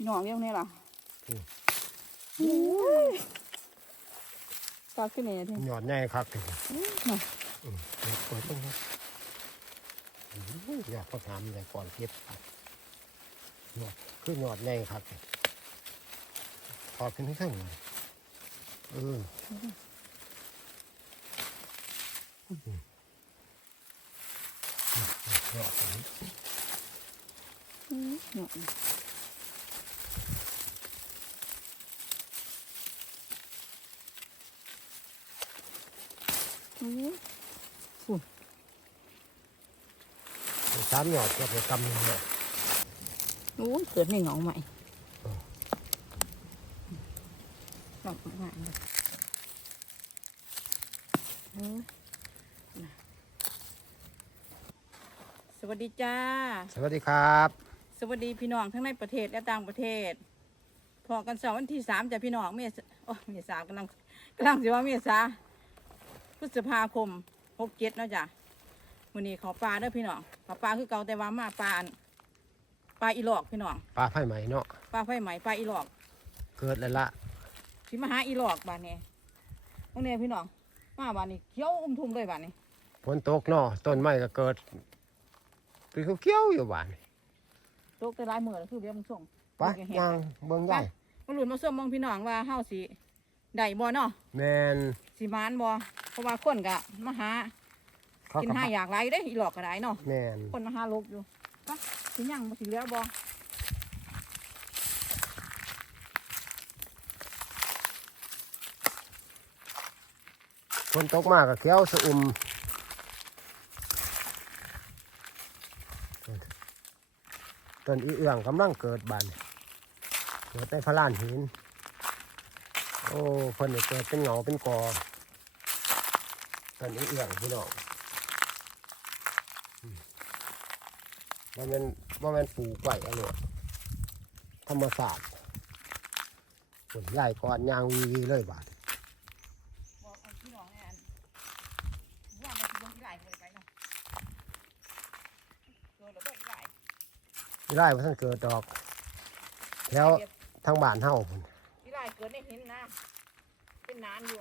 พี่น้องเรียกนี่ล่ะอืมโอ้ยตาขึ้นเนี่ยทีหยอดใหญ่ครับถึงน่ะอืมเดี๋ยวเปิดตรงนี้อยากก็ถามอะไรก่อนเก็บครับหยอดคือหยอดใหญ่ครับพอขึ้นให้ข้างหน่อยเอออืมหยอดอันนี้อืมเนาะอืม สามหยอดก็ไปกำหนึ่งเนี่ยโอ้ยเกิดในเหงาใหม่เออดอกไม้เลยเออน่ะสวัสดีจ้า สวัสดีครับ สวัสดีพี่น้องทั้งในประเทศและต่างประเทศ พอกันเสาร์วันที่สามจ้ะพี่น้องเมษโอ้เมษากำลังกำลังสิว่าเมษา พฤษภาคมหกเจ็ดเนาะจ้ะวันนี้เขาปลาเด้อพี่น้องเขาปลาคือเก่าแต่ว่ามาปลาอันปลาอีหลอกพี่น้องปลาไผ่ไหมเนาะปลาไฟไหมปลาอีหลอกเกิดแล้วละสิมาหาอีหลอกบ้านนี้พวกนี้พี่น้องมาบ้านนี้เขียวอุ้มทุ่มเลยบ้านนี้ฝนตกเนาะต้นไม้ก็เกิดเป็นเขียวๆอยู่บ้านตกแต่หลายมือแล้วคือเดี๋ยวมึงส่งไปย่างเบิ่งได้มาหลุนมาส้มมองพี่น้องว่าเฮาสิได้บ่เนาะแมน สิมานบ่เพราะว่าคนกะมาหาเขากินก็ห้าอยากไรเด้อีหลอกก็ได้เนาะแมนคนมาหาลบอยู่ปะสิยังบ่สิเหลือบ่ฝนตกมากก็เขียวสะอุ่มต้นอีเอื้องกำลังเกิดบานเกิดในพระลานหิน โอ้เพิ่นเกิดเป็นเหงาเป็นกอต้นอีเอื้องพี่น้องมันเป็นมันเป็นปูไว้อะโลดธรรมศาสตร์ผลใหญ่ก่อนยางวีวีเลยบาดบอกเอาพี่น้องแน่นว่ามันสิลงอีหลายบ่ได้ไปเนาะโดนแล้วบ่อีหลไม่ได้ว่าท่านเกิดดอก แล้วทางบ้านเฮาพัน อีหลายเกิดในหินนะเป็ นนานอยู่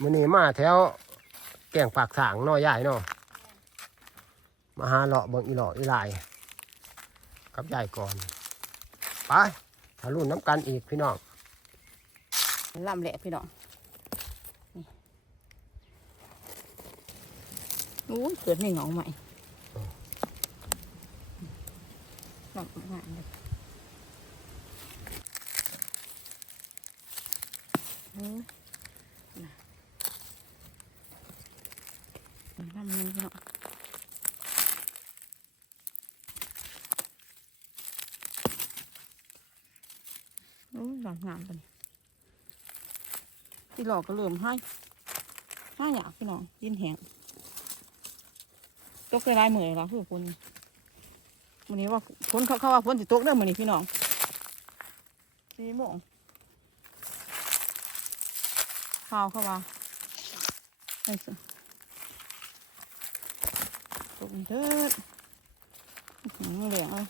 มื้อนี้มาแถวแก่งปากสางน้อยใหญ่เนาะมาหาเลาะเบิ่งอีหลอกอีหลายกับยายก่อนไปถ้ารุ่นน้ำกันอีกพี่น้องลำแหละพี่น้องนี่โอ้ยเกิดในเหงาใหม่ดอกไม้เลย เออน่ะลำนึงพี่น้องโอ้ยดอกงามตัวนี้ที่หลอกก็เริ่มให้ห้าอยากพี่น้องยินแหงตกได้ลายมือแล้วคือคนวันนี้ว่าฝนเขาเขาว่าฝนสิตกเด้อมื้อนนี้พี่น้องสี่โมง ข่าวเข้าว่าไอ้สิตกเถิดอื้อหือเหลืองเลย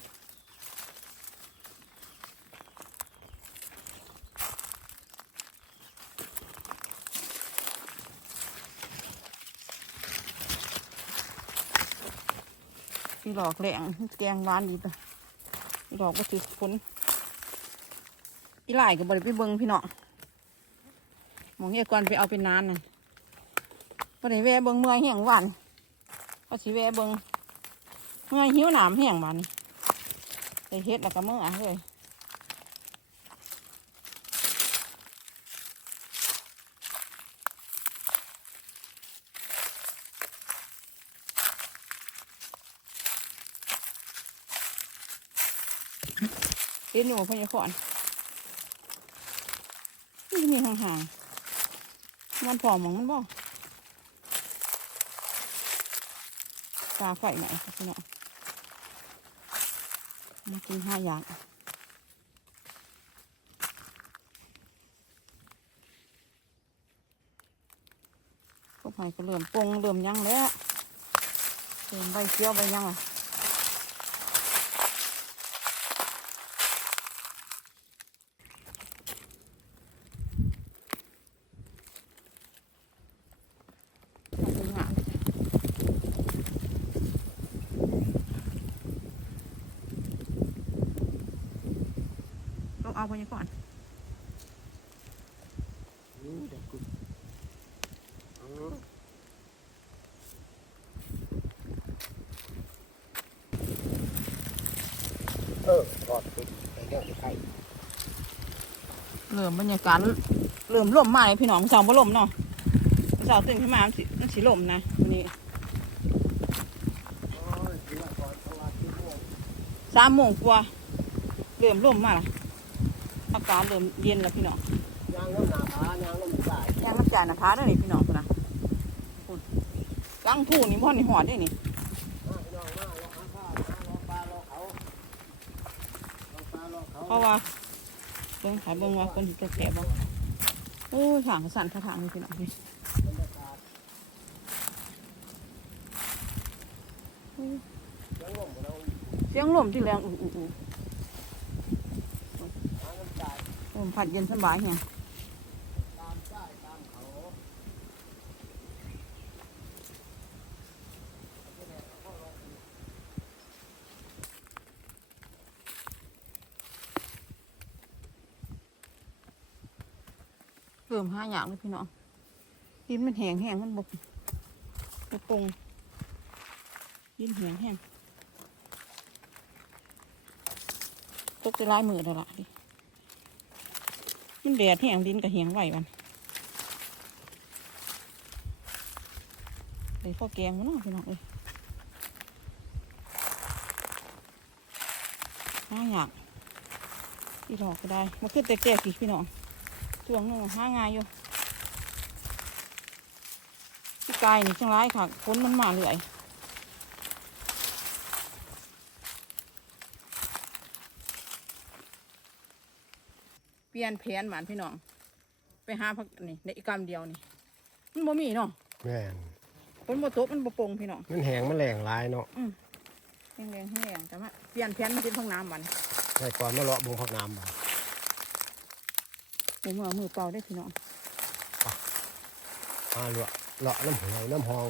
พี่หลอกแหลงแกงหวานดีตัวพี่หลอกก็ถือผลอีหลายก็บริไปเบิงพี่เนาะ มองเฮียก่อนไปเอาเป็นนานน่ะบริแวะเบิงเมื่อยแห้งวานก็สิแวะเบิงเมื่อยหิวหนามแห้งวานไปเฮ็ดแล้วก็เมื่อยเลยเล่นอยู่พญาขอนนี่มีห่างๆ มันผอมมองมันบ่ตาไฟไหนครับพี่น้องมากินห้าอย่างพวกไผ่ก็เริ่มปงเริ่มยังแล้วเริ่มใบเขียวใบยังอะ เอาไปก่อนอืมเดี๋ยวกูอืมเออกอนติดไปเรื่องไข่เริ่มบรรยากาศเริ่มล่มมาเลยพี่น้องสาวบ่ล่มเนาะเสาวตื่นขึ้นมามันสิมันสิล่มนะวันนี้สามโมงกว่าเริ่มล่มมาละ อากาศเริ่มเย็นแล้วพี่น้องยางน้ำหนาผายางน้ำสายย่างน้ำจานนะพาเด้อนี่พี่น้องพุ่นนะพุ่นกังทูนี่พ่อนี่หอดได้นี่มาพี่น้องมาลองหาข้าวหารอปลารอเขารอปลารอเขาเพราะว่าเบิ่งขายเบิ่งว่าคนที่จะแก่บ่โอ้ยทางก็สั่นทางนี่พี่น้องนี่บรรยากาศยังงงบ่เราเสียงลมที่แรงอู้อู้อู้ หาน้ำสายัดเย็นสบายแฮงตามใต้ตามเขาเริ่มหาอย่างเลยพี่น้องดินมันแห้งแห้งมันบกบกปงดินแห้งแห้งตกไปหลายมือแล้วล่ะดิ มันแดดแห้งดินก็แห้งไหวมันเลยพ่อแกงมันเนาะพี่น้องเอ้ยหาอย่างที่หลอกก็ได้มาขึ้นเตะๆกี่พี่น้องช่วงนึงห้าง่ายอยู่พี่กายนี่จังไรค่ะฝนมันมาเรื่อย เปลี่ยนแผนหมานพี่น้อง ไปหาพักนี่ในอีกกรรมเดียวนี่มันบ่มีเนาะแม่นฝนบ่ตกมันบ่โปร่งพี่น้องมันแหงมันแรงหลายเนาะแห้งแรงแห้งแรงแต่ว่าเปลี่ยนแผนมาเป็นห้องน้ำมันแต่ก่อนมาเลาะบงพักน้ำบ่เดี๋ยวมือมือเปล่าได้อพี่น้องมาเลาะเลาะน้ำหวยน้ำหอง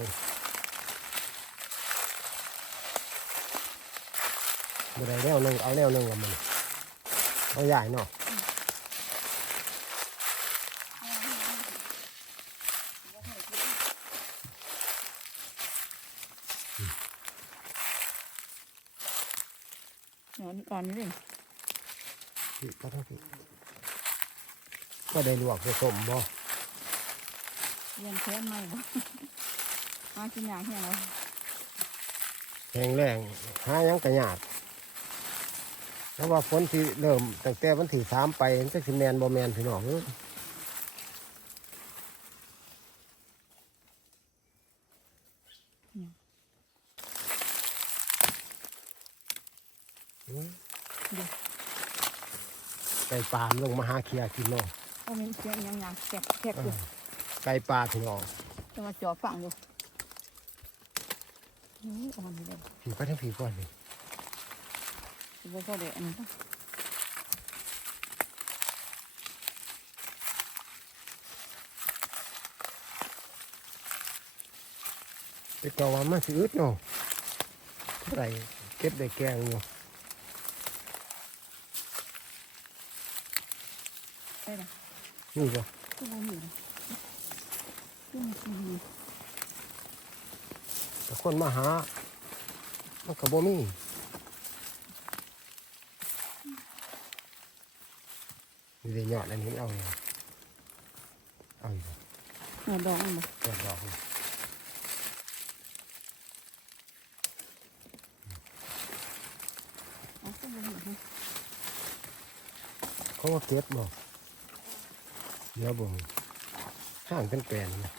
บ่ได้แนวหนึงเอาแนวหนึงกับมันเอาใหญ่เนาะ เดี๋ยวก่อนนี้เลยพี่ก็ต้องพี่ก็ได้ลวกผสมบ่เปลี่ยนแผนใหม่บ่หากินยากแห้งแล้วแห้งแรงหาหยังกระยากแล้วว่าฝนที่เริ่มตั้งแต่วันที่สามไปมันจะสิแมนบ่แมนพี่น้องเอ้ยไก่ ปลามลงมาหาเคียกินเนาะโอ้มีเสียงยังยังแกบแกบเออยู่อไก่ปลาพี่น้องจะมาจ่อฝั่งอยู่นี่อ่อนเลยผีก็ทั้งผีก่อนเลยจะบ่พอเด็อันนี้ปะไปก่อว่ามันสิอึดเนาะเท่าไหรเก็บได้แกงอยู่ได้ละ นี่ก็ก็บ่มีเลยก็มีทีวีแต่คนมาหามันก็บ่มีนี่ได้ยอดอันนี้เอาเนี่ยเอาอยู่เงินดองมันบ่ยอดดอกนี่อ๋อก็บ่มีฮะเขาว่าเก็บบ่ เดี๋ยวบ่ห่างเป็นแปลนนะ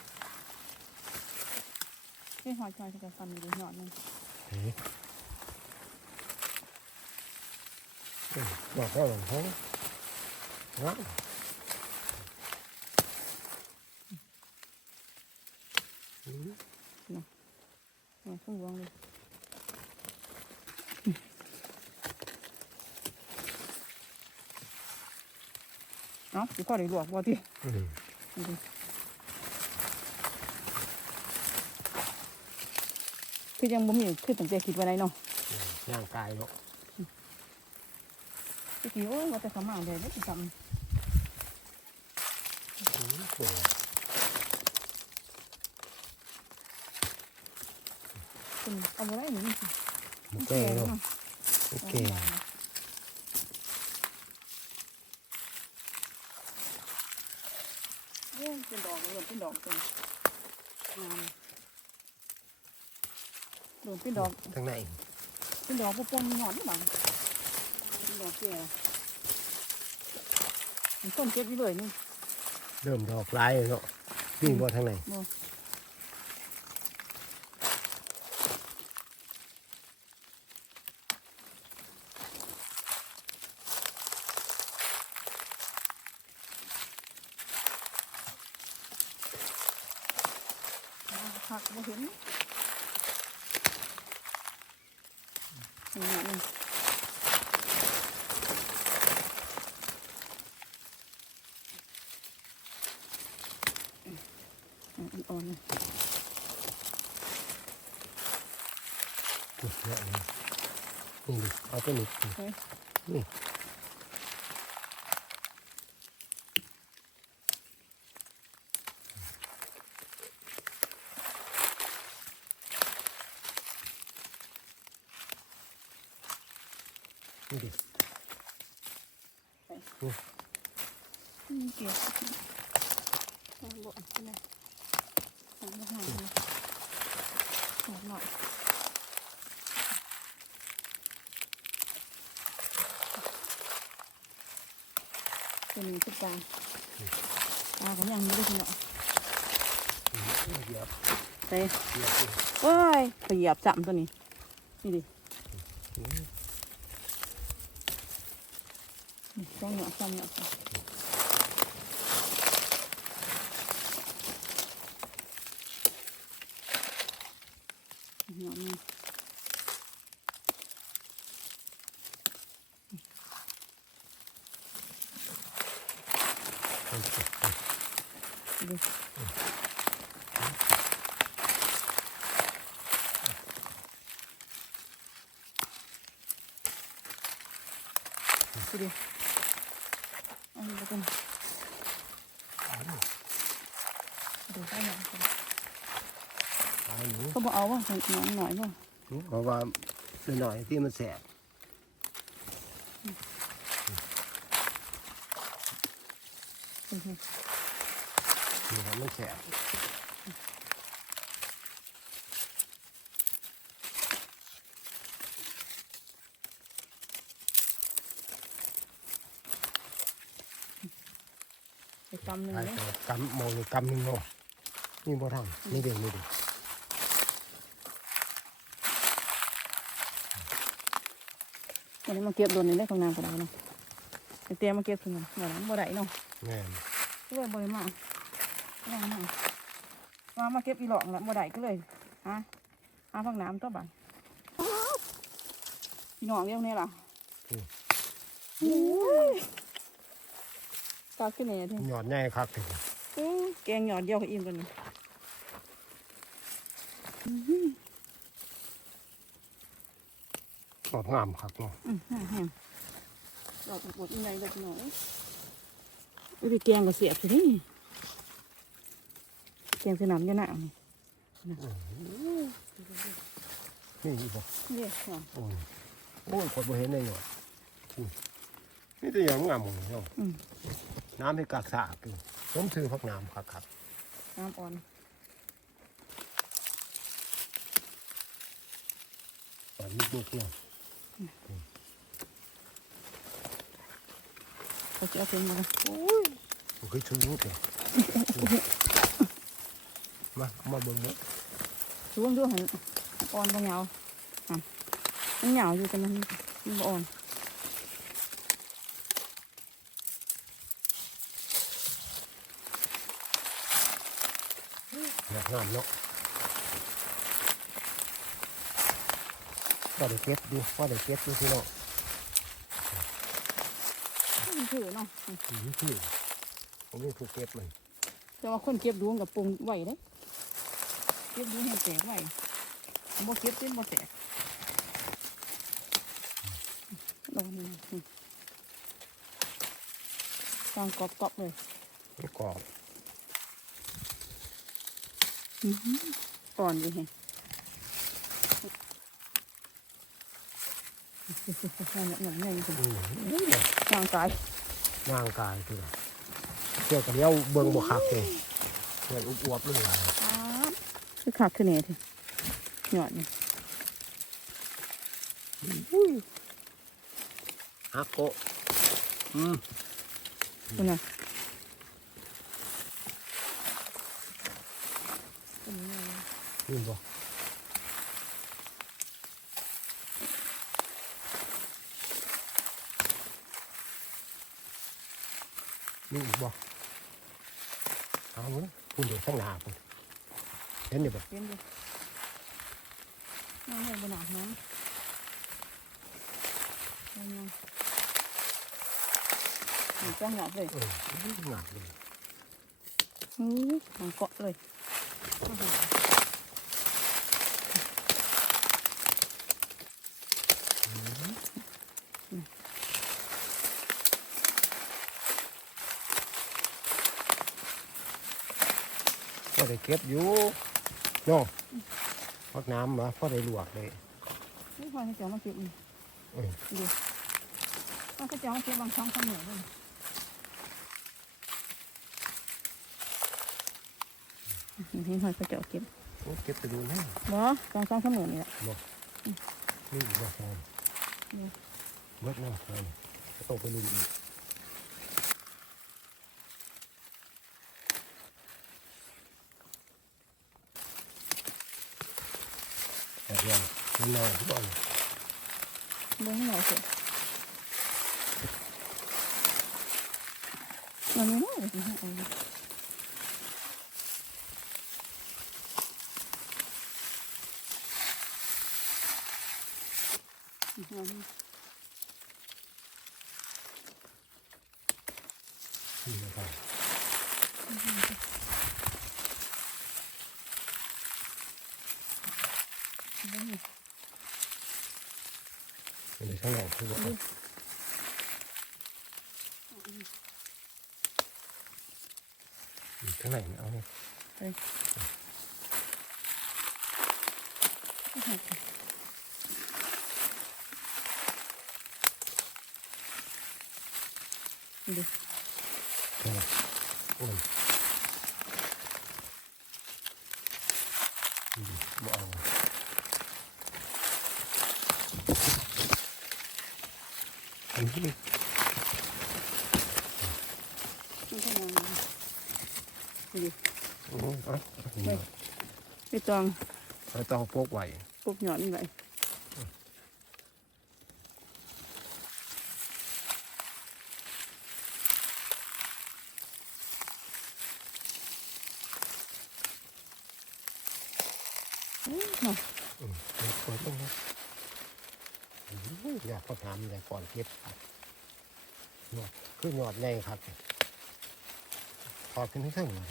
ที่หอยจอยจะฟันอยู่หนอนหนึงเฮ้ยเอ้ยดอกแล้วหลังเขางาม หอยพุ่งวงเลย เนาะสิพ่อได้ลวกบ่ติอืมคือยังบ่มีคือตั้งใจคิดไว้ไหนเนาะย่างกายเนาะตะกี้โอ้ยว่าแต่เขามาเลยได้สิจอืมโอ้ำเป็นเอาอะไรหนึ่งสิโอเคเนาะโอเค เอ้ยเป็นดอกเลยเป็นดอกเป็นงามโดน เป็นดอกทางไหนเป็นดอกปุ๊บปงมีหอนนี่บ้างเป็นดอกเสียมันต้นเก็บนี่เลยนี่เริ่มดอกลายแล้วเนาะวิ่งบ่ทางไหน หักมาเห็นนี่นี่อ่อนๆ นี่เยอะเลย นี่ดิเอาตัวนี้ เฮ้ย นี่ นี่ดิ อืมเกี่ยวเอาบ่อนไปเลยเอาบ่หายเลยหอมหน่อยตัวนี้ คือปลาปลากันยังไม่ได้กินหรอกเหยียบเต้เหยียบดิโอ้ยไปเหยียบจับตัวนี้ นี่ดิอืมนี่ต้องเหยาะซ้ำเหยาะซ้ำเหยาะนี่ เอาสิ ดิ ดิอันนี้ก็เป็นดูได้หน่อยตายอยู่เขาบอกเอาว่าหน่อยหน่อยว่า เพราะว่าหน่อยๆที่มันแสบ อือฮึ นี่ครับมันแส บไปกำหนึ่งตายเลยแต่กำมองนี่กำหนึ่งเนาะนี่บ่ทำนี่เด็กนี่เด็กวันนี้มาเก็บโดนในเรื่องของน้ำก็ได้เนาะไปเตรียมมาเก็บถึงเมื่อไหร่บ่ได้เนาะแม่นก็เลยบ่ได้มาแรงมากมามาเก็บอีหลอกแล้วบ่ได้ก็เลยฮะหาพักน้ำตัวบ้านพี่น้องเรียกนี่ล่ะโอ้ยตาขึ้นเนี่ยทีหยอดใหญ่คักถึงอื้อแกงหยอดเดียวกับอิ่มกันนี่งอกงามคักเนาะอือแห้งๆดอกปวดอีไงเลยพี่น้องเอ้ยอุ้ยไปแกงก็เสียบสินี่แกงสนามยะนางนี่อีกบ่นี่ค่ะโอ้ยโอ้ยคนบ่เห็นเลยหยอดอุ้ยนี่ตัวอย่างงามของเนาะอืม น้ำให้กากสาบอยู่ผมซื้อพักน้ำคักคักน้ำอ่อนตอนนี้ลูกเนาะเขาจะเอาเป็นมาโอ้ยมันคือชูลูกเลยมาเอามาเบิ่งเนาะช่วงด้วยหันอ่อนบ่เหงาอะมันเหงาอยู่แต่มันมันบ่อ่อน อยาก งามเนาะก็ได้เก็บดูก็ได้เก็บดูพี่น้องมันถือเนาะอืมคือผมมีผู้เก็บมันแต่ว่าคนเก็บดวงกับปรุงไหวเด้เก็บดวงให้แตกไหวบ่เก็บเป็นบ่แตกลองนี่อืมกลางกรอบๆเลยมันกรอบ อื้อหือก่อนดิเห็นนั่นน่ะนั่นนั่นนั่นอืมร่างกายร่างกายคือเที่ยวกันเลี้ยวเบิ่งบ่คักเลยเงินอุบอวบๆเลยว่ะคือขาดขึ้นเนี่ยทีหยอดนี่ฮักโกะอืมคุณน่ะ นี่บ่นี่อีกบ่เอาเว้ยคุณเดี๋ยวข้างหน้าคุณเห็นอยู่บ่เป็นดิน้องเลยบนหนาน้องยังยังหนูจ้องหยอดเลยเออหนักเลยอู้หางเกาะเลย ก็ได้เก็บอยู่เนาะพักน้ำวะพอได้ลวกเลยนี่พอให้เจ้ามาเก็บนี่เออดูพอให้เจ้ามาเก็บบางช่องข้างเหนือเลย นี่พอให้เจ้าเก็บโอ้เก็บไปดูนะบ่บางช่องข้างเหนือนี่แหละนี่อีกบ่แฟนนี่เบิดเนาะแฟนก็ต้องไปลุมอีกแต่เรื่องนี่น้อยที่บ่อนเบิ่งให้หน่อยสิมันไม่น้อยสิฮะ เอาเลยอีกหน่อยหนึ่ งนี่นะครับเป็นข้างหลังที่บ่อนอีกข้างไหนเนี่ยเอาเนี่ย ดู ข้างหลังโอ้ยนี่บ่เอาอันนี้ นี่แค่นั้นดู โอ้ยเอาเอา ไปตอง เอาต้องพกไว้ ปุ๊บหยอดนี่ไว้อื้อหน่อย อืมเดี๋ยวเปิดตรงนี้ยอยากเขาถามอะไรก่อนเก็บครับหยอดคือหยอดในครับถอดขึ้นให้ข้างหน่อย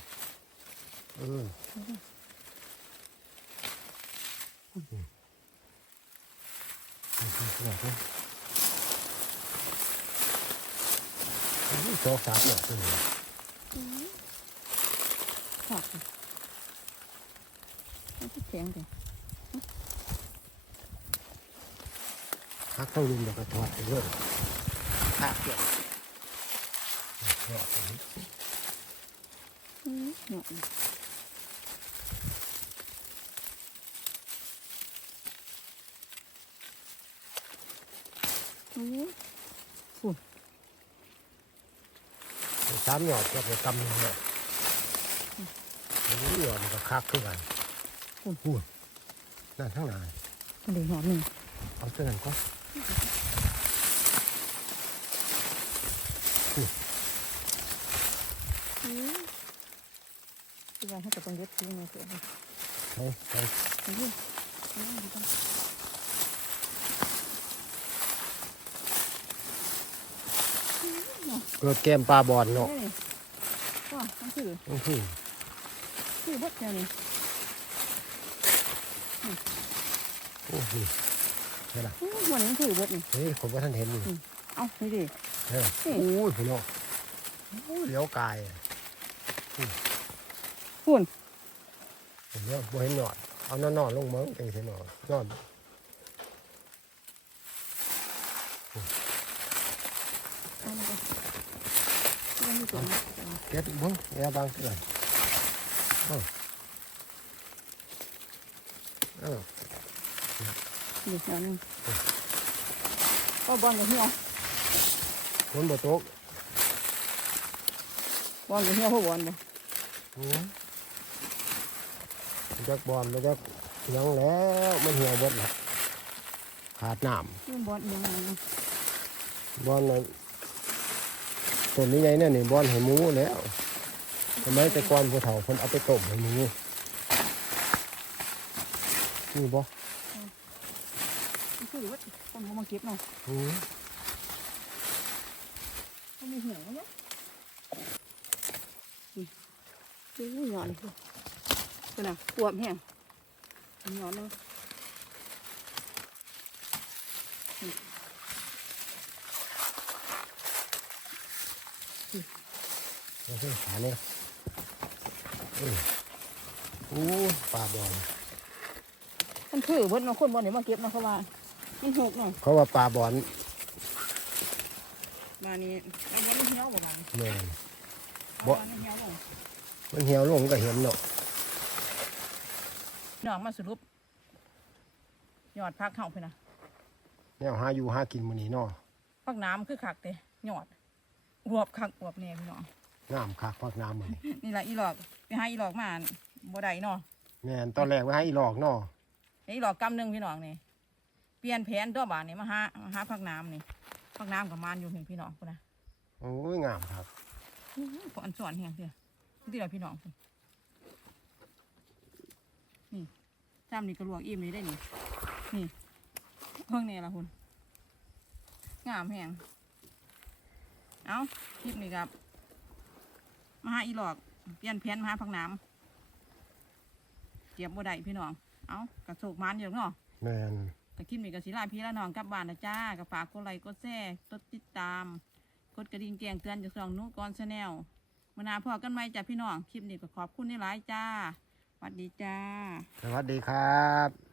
เออหยอดเลยอุ้ยสองสามหยอดเลยขาดเลยมันจะ แข็งจังฮักเข้าลุมเดี๋ยวก็ถอดไปเรื่อยขาดเกี่ยวหยอดตรงนี้อื้อหยอดนี่อู้สามหยอดก็ไปกำหนึ่งหยอดอันนี้หยอดมันก็คักขึ้น กันพูดนั่นทั้งหลายมันเดี๋ยวหยอดหนึ่งเอาเสื้อนั่นก่อนที่ว่าให้กับตรงยึดทิ้งมาเสียเลยใช่ใช่อันนี้อันนี้ดีจังเกิดแกมปลาบอลเนาะเอ้ยว่ามันคืออื้อหือคือเบัดแนวนี้ โอ้โหใช่ละอื้อมันมันคือเบัดนี่เฮ้ยผมว่าท่านเห็นนี่เอ้านี่ดิเออนี่โอ้ยพี่น้องโอ้เลี้ยวกายอะหุ่นเห็นเนาะบ่เห็นหนอดเอานอนนอนๆลงมั้งจังสิหนอดนอนเอามาก่อนยังมีตัวนี้เก็ดเบิ่งแอบางเตือน เอ้าเอ้านี่เหี่ยวหนึงก็บอลกับเหี่ยวฝนบ่ตกบอลกับเหี่ยวพวกบอลบ่อืมมันจักบอลมันจักหยังแล้วมันเหี่ยวเบิดละขาดน้นี่บอลอีกอย่างหนึงำบอลน่ะต้นนี้ไงเนี่ยนี่บอลให้หมูแล้วทำไมแต่ก่อนผู้เฒ่าเพิ่นเอาไปต้มให้หมู นี่บ่คือว่าคนเขามาเก็บเนาะอืมเขามีเหี่ยวเนาะนี่นี่หย่อนเลยเป็นอะปวดแห้งหย่อนเนาะเอาเส้นขาเนี่ยอืมโอ้ปลาบอล มันคือเพิ่นเอาคนบอลเนี่ยมาเก็บเนาะเขาว่ามันหกเนาะเขาว่าปลาบอลมานี่ไอ้บอลมันเหี่ยวบ่มานี่แม่นเอาบอลมันเหี่ยวบ่มันเหี่ยวลงก็เห็นเนาะน้องมาสรุปยอดพักเข้าไปนะแนวหาอยู่หากินมื้อนี้เนาะพักน้ำคือคักเตะยอดรวบคักรวบเนี่ยพี่น้องน้ำคักพักน้ำมื้อนี้นี่แหละอีหลอกไปหาอีหลอกมาบ่ได้เนาะแม่นตอนแรกว่าให้อีหลอกเนาะ อีหลอกกำหนึ่งพี่น้องนี่เปลี่ยนแผนตัวบ้านนี่มาหามาหาพักน้ำนี่พักน้ำกับมานอยู่เห็นพี่น้องพุ่นนะโอ้ยงามครับอื้อหือพออันสอนเฮียงเสียที่เราพี่น้องพุ่นนี่จำนี่กระลวกอิ่มนี่ได้นี่นี่เพิ่งนี่ละคุณงามแหงเอาคลิปนี้ครับมาหาอีหลอกเปลี่ยนแผนมาหาพักน้ำเก็บบ่ได้พี่น้อง เอากระโศกมันอยู่เนาะแม่นกระคิดมีกระสีลาพี่ละน้องกลับบ้านนะจ้ากระฝากกดไลค์กดแชร์กดติดตาม กดกระดิ่งแจ้งเตือนจากช่องนุกรชาแนลมานาพอกันไหมจ้าพี่น้อง คลิปนี้ก็ขอบคุณนี่หลายจ้าสวัสดีจ้า สวัสดีครับ